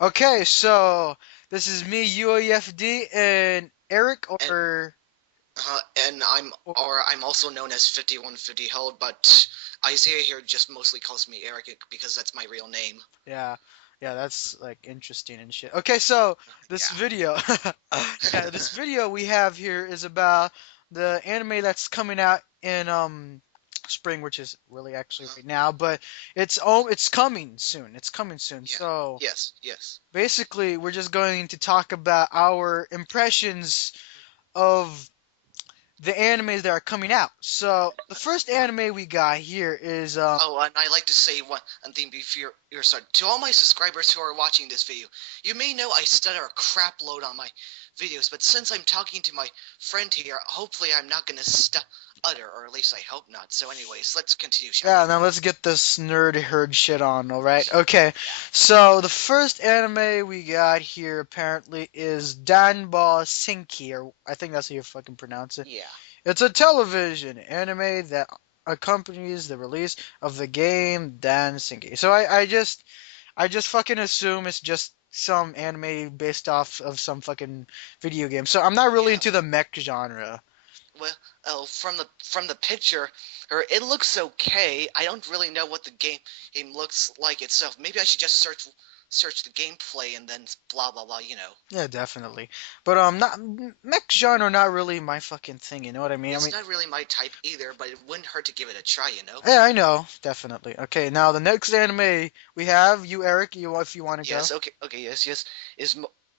Okay, so this is me, UAFD, and Eric, and or, and I'm also known as 5150hold, but Isaiah here just mostly calls me Eric because that's my real name. yeah, yeah, that's like interesting and shit. Okay, so this Yeah. video, yeah, this video we have here is about the anime that's coming out in spring, which is really actually right now, but it's coming soon. It's coming soon. Yeah. So Yes. Yes. basically, we're just going to talk about our impressions of the animes that are coming out. So the first anime we got here is Oh, and I like to say one thing before you start. To all my subscribers who are watching this video, you may know I stutter a crap load on my videos, but since I'm talking to my friend here, hopefully I'm not gonna stutter, or at least I hope not. So, anyways, let's continue, shall yeah. we? Now let's get this nerd herd shit on. All right. Okay. So the first anime we got here apparently is Danball Sinki, or I think that's how you fucking pronounce it. Yeah. Yeah. It's a television anime that accompanies the release of the game Dan Sinki. So I just fucking assume it's just some anime based off of some fucking video game. So I'm not really Yeah. into the mech genre. Well, oh, from the picture, or it looks okay. I don't really know what the game looks like itself. Maybe I should just search the gameplay and then blah blah blah. Yeah, definitely. But not mech genre, not really my fucking thing. You know what I mean? I It's mean, not really my type either, but it wouldn't hurt to give it a try. yeah, I know, definitely. Okay, now the next anime we have you, Eric. You, if you want to go. Yes, okay, okay, yes, yes. Is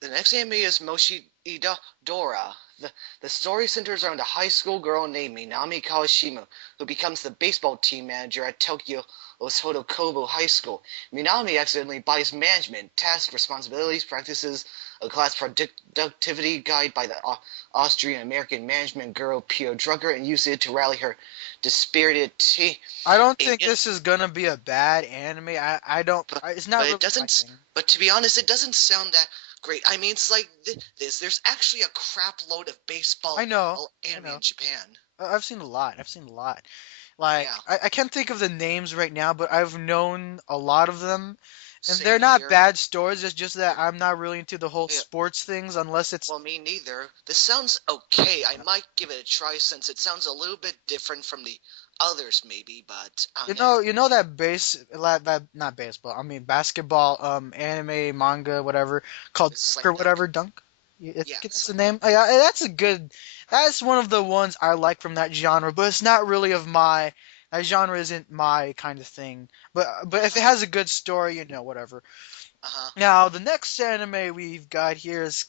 the next anime is Moshi Ida Dora. The story centers around a high school girl named Minami Kawashima, who becomes the baseball team manager at Tokyo's Hodokobo High School. Minami accidentally buys management, task responsibilities, practices a class productivity guide by the Austrian-American management guru Pio Drucker, and uses it to rally her dispirited team. I don't think this is gonna be a bad anime. I don't. but It's but not it really my doesn't. thing. But to be honest, it doesn't sound that great. I mean, it's like this. There's actually a crap load of I baseball know. I anime in know. Japan. I've seen a lot. I've seen a lot. Like Yeah, I can't think of the names right now, but I've known a lot of them, and they're same not here. bad stories. It's just that I'm not really into the whole Yeah, sports things unless it's well, me neither. This sounds okay. I might give it a try since it sounds a little bit different from the others, maybe. But I you don't know. know you know that that not baseball. I mean basketball anime manga whatever called It's Dunk slam or dunk. whatever Dunk. I Yeah, think that's the slam name. dunk. Oh, yeah, that's a good. That's one of the ones I like from that genre, but it's not really of my. That genre isn't my kind of thing. But Uh if it huh. has a good story, whatever. Uh huh. Now, the next anime we've got here is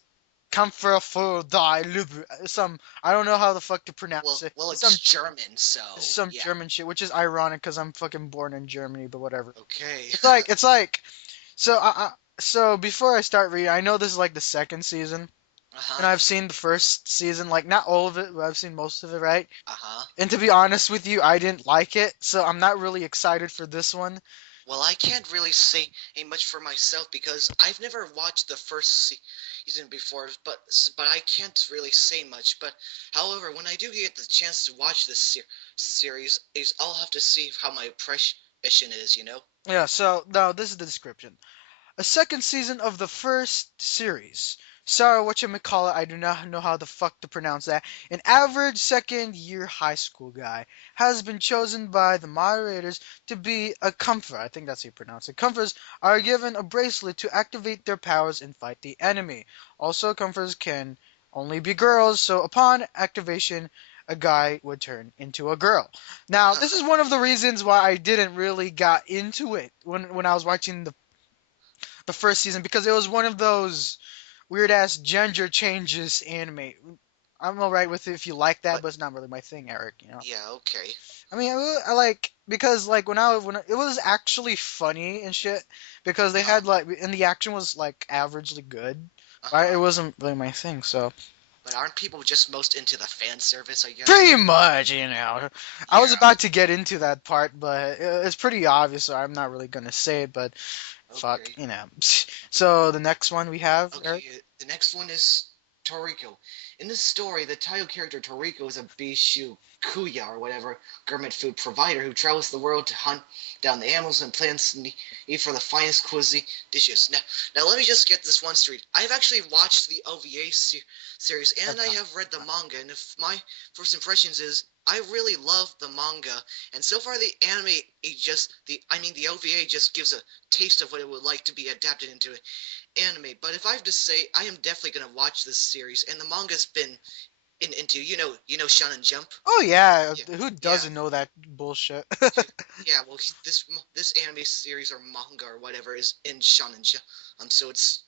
Comfort for Die Libre. Some I don't know how the fuck to pronounce it. Well, It's it's German, it's so some yeah. German shit, which is ironic because I'm fucking born in Germany, but whatever. Okay. It's like so so before I start reading, I know this is like the second season, Uh and huh. I've seen the first season, like not all of it, but I've seen most of it, right? Uh huh. And to be honest with you, I didn't like it, so I'm not really excited for this one. Well, I can't really say much for myself because I've never watched the first season before, but I can't really say much. But however, when I do get the chance to watch this series, I'll have to see how my impression is. Yeah, so now this is the description. A second season of the first series. Sorry, whatchamacallit, I do not know how the fuck to pronounce that. An average second year high school guy has been chosen by the moderators to be a comfort. I think that's how you pronounce it. Comforts are given a bracelet to activate their powers and fight the enemy. Also, comforts can only be girls, so upon activation, a guy would turn into a girl. Now, this is one of the reasons why I didn't really got into it when I was watching the first season because it was one of those weird ass gender changes anime. I'm alright with it if you like that, but but it's not really my thing, Eric. yeah, okay. I mean, I like because like it was actually funny and shit because they Uh-huh. had like and the action was like averagely good. Right? It Uh-huh. wasn't really my thing, so But aren't people just most into the fan service, I guess? pretty much. I was Yeah. about to get into that part, but it's pretty obvious, so I'm not really gonna say it. But fuck. Okay. So the next one we have, Eric. Okay, the next one is Toriko. In this story, the title character Toriko is a Bishu. Kuya or whatever government food provider who travels the world to hunt down the animals and plants need for the finest cuisine dishes. Now let me just get this one straight. I've actually watched the OVA series and I have read the manga, and if my first impressions is I really love the manga, and so far the anime the OVA just gives a taste of what it would like to be adapted into anime. But if I have to say, I am definitely gonna watch this series, and the manga's been into Shonen Jump. Oh yeah, Yeah, who yeah, doesn't know that bullshit? yeah. Well, this anime series or manga or whatever is in Shonen Jump. So its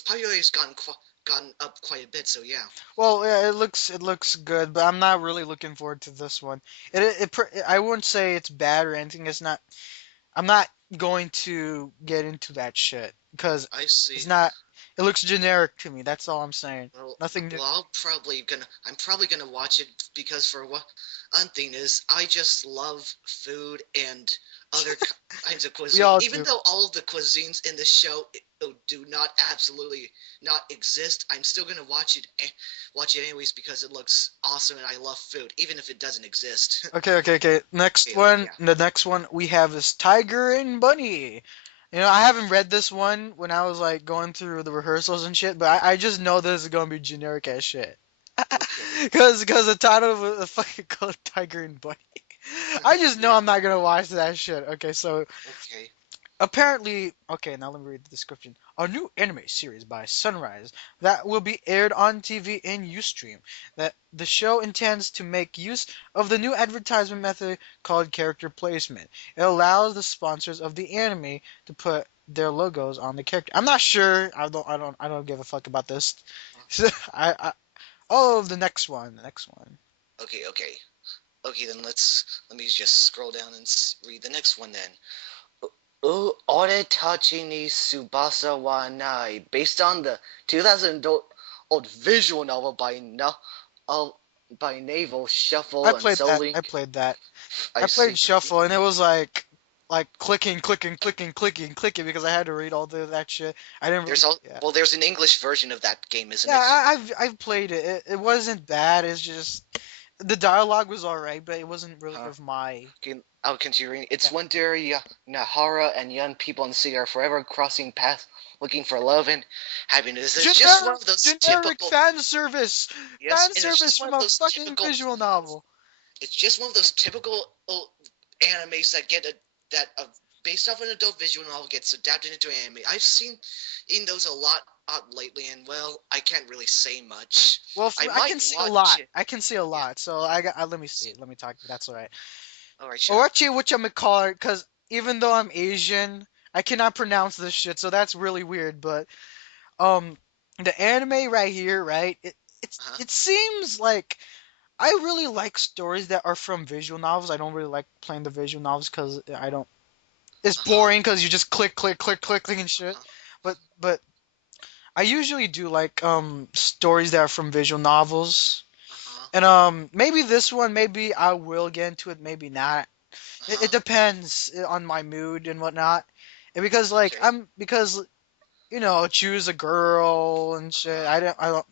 popularity has gotten up quite a bit. So yeah, Well, yeah, it looks good, but I'm not really looking forward to this one. I wouldn't say it's bad or anything. It's not. I'm not going to get into that shit because I it's see. not. It looks generic to me. That's all I'm saying. Well, Nothing new. well, I'm probably gonna watch it because for one thing is I just love food and other kinds of We cuisine. all Even do. though all of the cuisines in the show do not absolutely not exist, I'm still gonna watch it anyways because it looks awesome and I love food, even if it doesn't exist. Okay. Next Okay, one. yeah. The next one we have is Tiger and Bunny. I haven't read this one when I was like going through the rehearsals and shit, but I just know this is gonna be generic as shit. Okay. Cause the title of the fucking called Tiger and Bunny. I just know Yeah. I'm not gonna watch that shit. Okay, so Okay. apparently, okay, now let me read the description. A new anime series by Sunrise that will be aired on TV and Ustream. That the show intends to make use of the new advertisement method called character placement. It allows the sponsors of the anime to put their logos on the character. I'm not sure. I don't give a fuck about this. I oh, the next one. The next one. Okay. Okay. Okay. Then let me just scroll down and read the next one then. Ore Tachi ni Subasa wa Nai, based on the 2000 old visual novel uh, by Naval I Shuffle and played that. Soul I played that. I I played see. Shuffle, and it was like clicking because I had to read all that shit. I didn't really. Yeah, There's an English version of that game, isn't yeah. it? I've played it. It wasn't bad. It's just the dialogue was alright, but it wasn't really Huh. of my. I'll continue reading. It's Yeah. winter. Nahara and young people in the city are forever crossing paths, looking for love and happiness. It's just one Generic, of those generic typical. fan service, Yes, fan and it's service just one from of a those fucking typical visual novel. it's just one of those typical animes that based off an adult visual novel gets adapted into anime. I've seen in those a lot lately, and well, I can't really say much. Well, I I might can see a watch lot. it. I can see a Yeah. lot. So I got. Let me see. Let me talk. That's alright. All right, sure. Or actually, which I'm gonna call it, because even though I'm Asian, I cannot pronounce this shit, so that's really weird. But um, the anime right here, right? Uh-huh. It seems like I really like stories that are from visual novels. I don't really like playing the visual novels because I don't. It's Uh-huh. boring because you just click and shit. Uh-huh. But I usually do like stories that are from visual novels. Uh-huh. And maybe this one, maybe I will get into it, maybe not. It Uh-huh. depends on my mood and whatnot. And because like Okay. because choose a girl and shit. Uh-huh. I don't.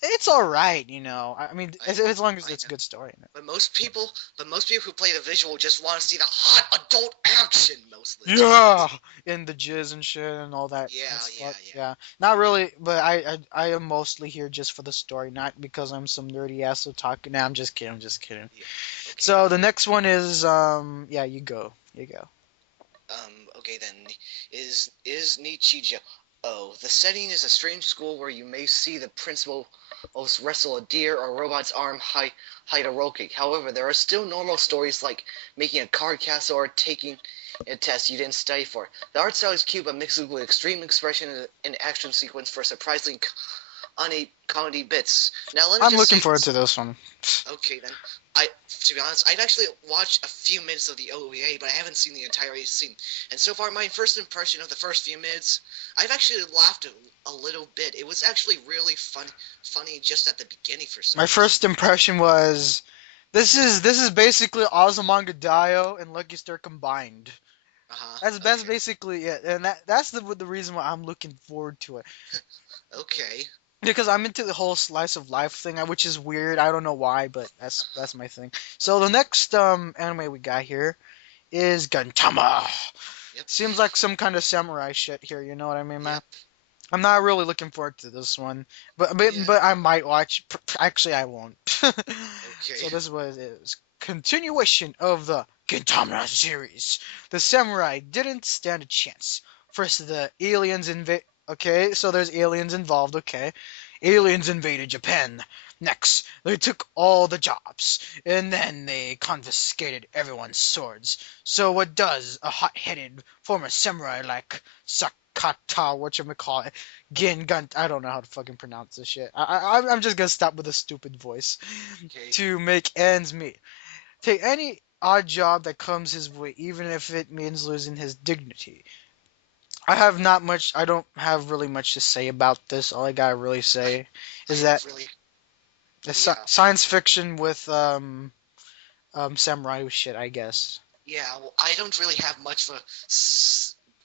It's all right, I mean, I as long as I it's a know. good story. But most people who play the visual just want to see the hot adult action most of the time. Yeah, and the jizz and shit and all that. Yeah, That's yeah, fuck. yeah. Yeah, not really, but I am mostly here just for the story, not because I'm some nerdy ass otaku. Nah, I'm just kidding. I'm just kidding. Yeah. Okay. So the next one is yeah, you go. Okay then. Is Nichijou? Oh, the setting is a strange school where you may see the principal wrestle a deer or a robot's arm hide a roll kick. However, there are still normal stories like making a card castle or taking a test you didn't study for. The art style is cute but mixed with extreme expression and action sequence for surprisingly comedy bits. Now let me I'm just looking say forward to this one. okay then. To be honest, I'd actually watched a few minutes of the OVA, but I haven't seen the entire scene. And so far, my first impression of the first few minutes, I've actually laughed a little bit. It was actually really funny just at the beginning for some My reason. first impression was this is basically Azumanga Daioh and Lucky Star combined. Uh huh. That's Okay. basically it, and that's the reason why I'm looking forward to it. Okay. because I'm into the whole slice of life thing, which is weird. I don't know why, but that's my thing. So the next anime we got here is Gantama. Yep. Seems like some kind of samurai shit here. You know what I mean, man? Yep. I'm not really looking forward to this one, Yeah. but I might watch. Actually, I won't. Okay. So this is what it is. Continuation of the Gintama series. The samurai didn't stand a chance. First, the aliens invade. Okay, so there's aliens involved. Okay, aliens invaded Japan. Next, they took all the jobs, and then they confiscated everyone's swords. So what does a hot-headed former samurai like Sakata, whatchamacallit, Gun, I don't know how to fucking pronounce this shit. I'm just gonna stop with a stupid voice. Okay. To make ends meet. Take any odd job that comes his way, even if it means losing his dignity. I don't have really much to say about this. All I gotta really I say I is don't that really. it's Yeah. science fiction with samurai shit, I guess. Yeah. Well, I don't really have much of a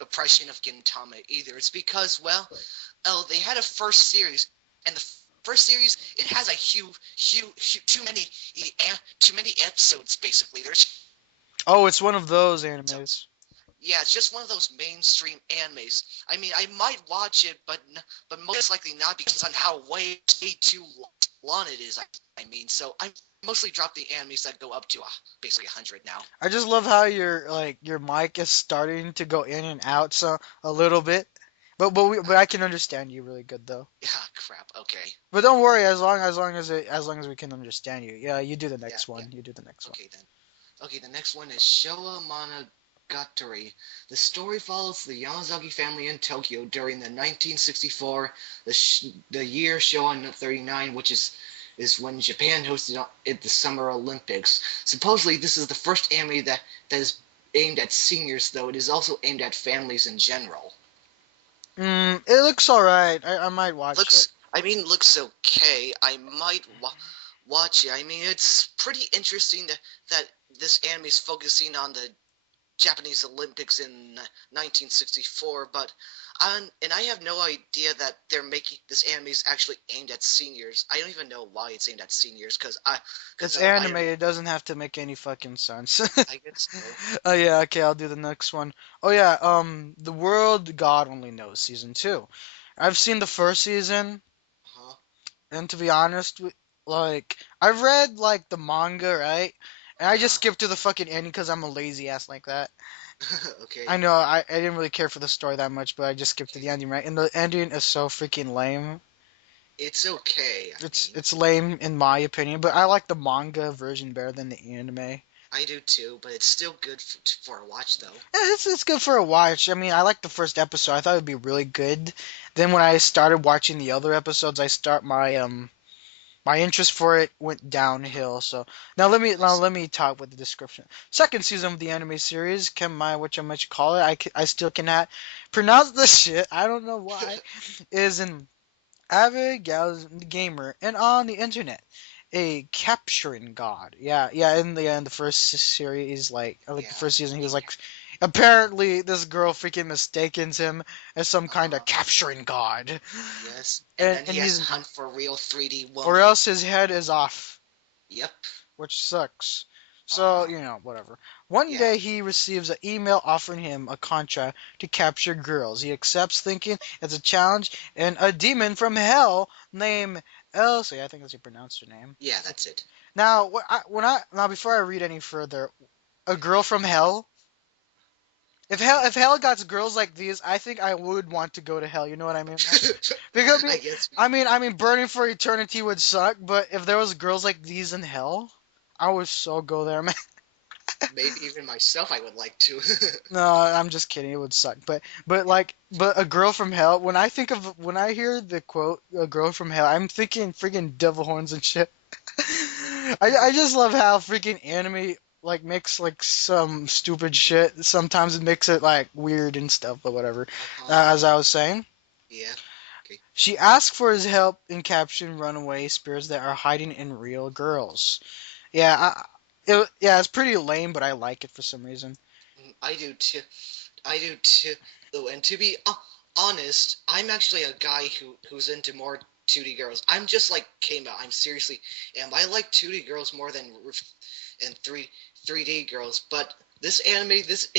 impression of Gintama either. It's because, well, oh, they had a first series, and the first series it has a huge too many episodes. Basically, there's Oh, it's one of those episodes. animes. Yeah, it's just one of those mainstream animes. I mean, I might watch it, but most likely not because on how way too long it is. I mean, so I mostly drop the animes that go up to basically 100 now. I just love how your mic is starting to go in and out so a little bit. But I can understand you really good though. Yeah, crap. Okay. But don't worry, as long as we can understand you. Yeah, you do the Yeah, next yeah. one. You do the next one. Okay then. Okay, the next one is Showa Monogatari. The story follows the Yamazaki family in Tokyo during the 1964, the year Showa 39, which is when Japan hosted the Summer Olympics. Supposedly, this is the first anime that is aimed at seniors, though it is also aimed at families in general. It looks alright. I might watch it. Looks okay. I might watch it. I mean, it's pretty interesting that this anime is focusing on the Japanese Olympics in 1964, but and I have no idea that they're making this anime is actually aimed at seniors. I don't even know why it's aimed at seniors It's I anime. don't It doesn't have to make any fucking sense. I guess so. Oh yeah, okay. I'll do the next one. Oh yeah. The world God only knows season two. I've seen the first season, Huh? and to be honest, like I've read like the manga, right? And I just Huh? skipped to the fucking ending because I'm a lazy ass like that. I Okay. know I didn't really care for the story that much, but I just skipped to the Okay. ending, right? And the ending is so freaking lame. It's okay. It's lame in my opinion, but I like the manga version better than the anime. I do too, but it's still good for a watch though. Yeah, it's good for a watch. I mean, I like the first episode. I thought it'd be really good. Then when I started watching the other episodes, my interest for it went downhill. So I see. let me talk with the description. Second season of the anime series, can my what you much call it? I still cannot pronounce this shit. I don't know why. Is an avid gamer and on the internet, a capturing god. Yeah, yeah. In the first series, like the Yeah. first season, he Yeah. was like, apparently this girl freaking mistakes him as some kind of Uh-huh. capturing god, Yes. And then and he has to he's hunt for a real 3D or woman. else his head is off, Yep. which sucks. So, Uh-huh. you know, whatever. One Yeah. day he receives an email offering him a contract to capture girls. He accepts, thinking it's a challenge, and a demon from hell named Elsie, I think that's how you pronounce her name. Yeah, that's it. Now, now before I read any further, a girl from hell. If hell got girls like these, I think I would want to go to hell. You know what I mean, man? Because I guess I mean, burning for eternity would suck. But if there was girls like these in hell, I would so go there, man. maybe even myself I would like to. No, I'm just kidding. It would suck. But a girl from hell. When I hear the quote, "a girl from hell," I'm thinking freaking devil horns and shit. I just love how freaking anime like makes like some stupid shit. Sometimes it makes it like weird and stuff, but whatever. Uh-huh. As I was saying, Yeah. Okay. she asks for his help in capturing runaway spirits that are hiding in real girls. Yeah, yeah, it's pretty lame, but I like it for some reason. I do too. I do too. Oh, and to be honest, I'm actually a guy who's into more 2D girls. I'm just like came out. I'm seriously I like 2D girls more than and 3D girls. But this anime, this